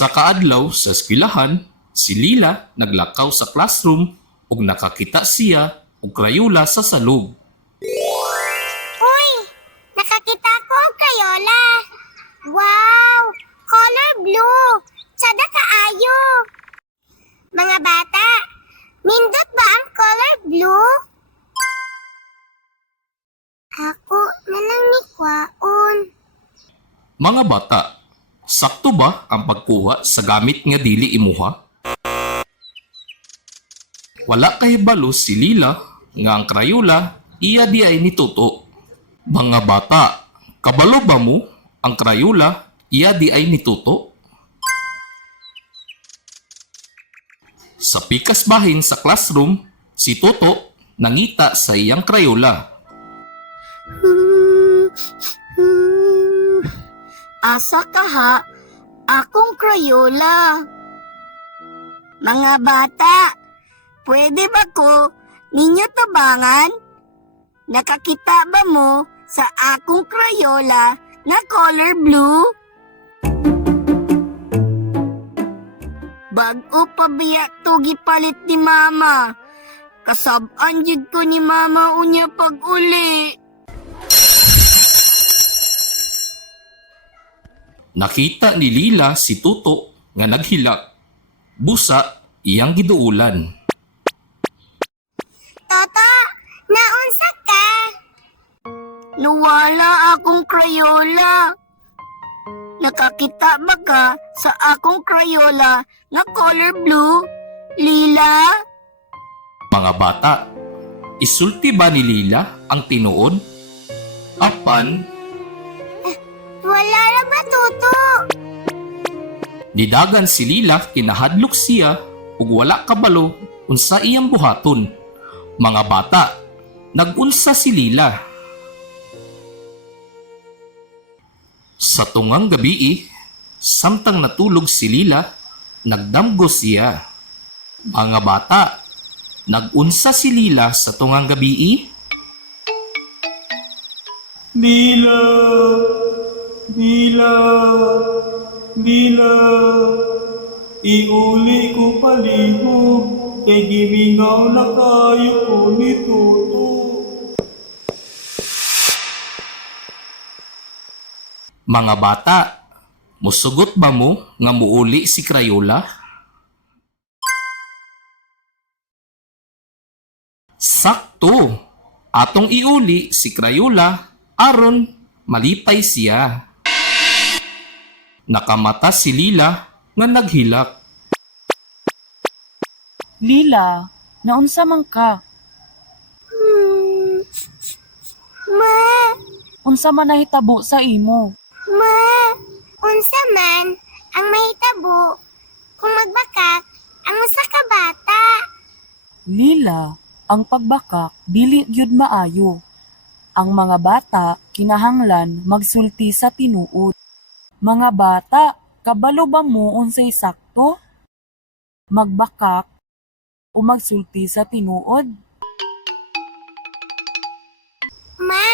Usa ka adlaw sa eskwelahan, si Lila naglakaw sa classroom ug nakakita siya og Crayola sa salog. Uy! Nakakita ko og Crayola! Wow! Color blue! Tsada kaayo! Mga bata, nindot ba ang color blue? Ako na lang ni kwaon. Mga bata, sakto ba ang pagkuha sa gamit nga dili imuha? Wala kay balo si Lila nga ang Crayola iya di ay nituto. Mga bata, kabalo ba mo ang Crayola iya di ay nituto? Sa pikas bahin sa classroom, si Toto nangita sa iyang Crayola. Asa ka ha? Akong Crayola. Mga bata, pwede ba ko ninyo tabangan? Nakakita ba mo sa akong Crayola na color blue? Bag-o pa biya to gipalit ni Mama. Kasab-an jud ko ni Mama unya pag-uli. Nakita ni Lila si Toto nga naghilak. Busa iyang giduulan. Toto, naunsa ka? Nawala akong Crayola. Nakakita ba ka sa akong Crayola na color blue, Lila? Mga bata, isulti ba ni Lila ang tinuod? Apan, Wala na ba, Toto? nidagan si Lila kinahadlok siya ug wala kabalo unsa iyang buhaton. Mga bata, nagunsa si Lila. Sa tungang gabi, samtang natulog si Lila, nagdamgo siya. Mga bata, nagunsa si Lila sa tungang gabi. Lila, Lila, Lila, iuli ko palihog, kay gimingaw na kayo ko ni Toto. Mga bata, musugot ba mo nga muuli si Crayola? Sakto! Atong iuli si Crayola aron malipay siya. Nakamata si Lila nga naghilak. Lila, naunsa man ka? Ma, Unsa man nahitabo sa imo? unsa man ang mahitabo kung magbakak ang usa ka bata? Lila, ang pagbakak dili gyud maayo. Ang mga bata kinahanglan magsulti sa tinuod. Mga bata, kabalo ba mo unsay sakto? Magbakak o magsulti sa tinuod? Ma,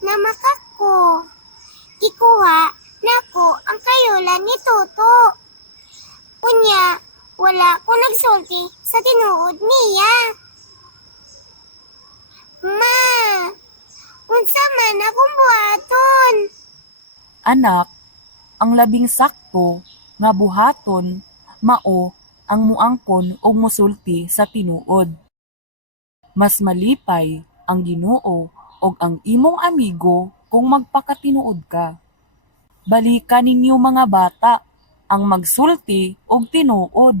namakak ko. Ikuha na ko ang Crayola ni Toto. Unya, wala ko nagsulti sa tinuod niya. Ma, unsa man akong buhaton? Anak, ang labing sakto nga buhaton mao ang muangkon og mosulti sa tinuod. Mas malipay ang Ginoo og ang imong amigo kung magpakatinuod ka. Balikan ninyo mga bata ang magsulti og tinuod.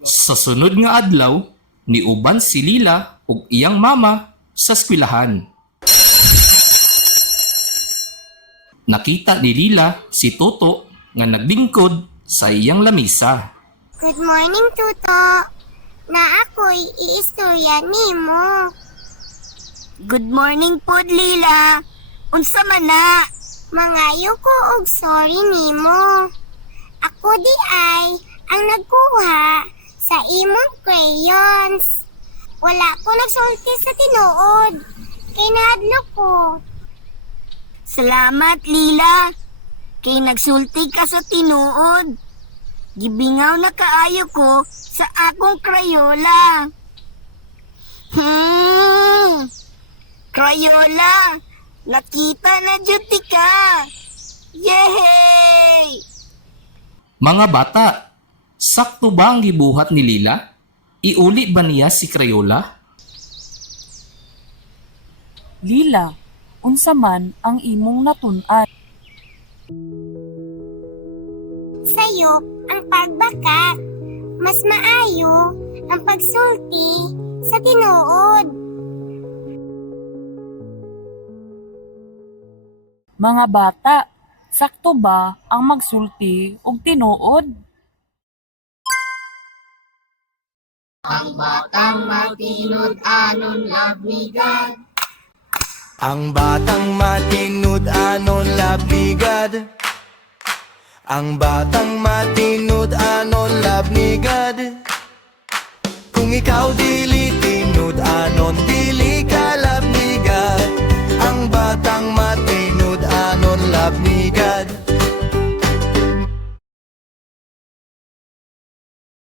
Sa sunod nga adlaw, niuban si Lila ug iyang mama sa eskwelahan. Nakita ni Lila si Toto nga naglingkod sa iyang lamisa. Good morning, Tuto. Na ako'y iistorya nimo. Good morning po, Lila. Unsa man na? Mangayo ko og sorry nimo. Ako di ay ang nagkuha sa imong crayons. Wala ko nagsulti sa tinuod. Kay nahadlok ko. Salamat, Lila. kay nagsulti ka sa tinuod. Gibingaw na kaayo ko sa akong Crayola. Crayola, nakita na duty ka. Yehey! Mga bata, sakto ba ang gibuhat ni Lila? Iuli ba niya si Crayola? Lila, unsa man ang imong natun-an? Sayop ang pagbaka. Mas maayo ang pagsulti sa tinuod. Mga bata, sakto ba ang magsulti og tinuod? Ang batang matinod anon love ni God. Ang batang matinud anon labigad. Ang batang matinud anon lab ni God. Kung ikaw dili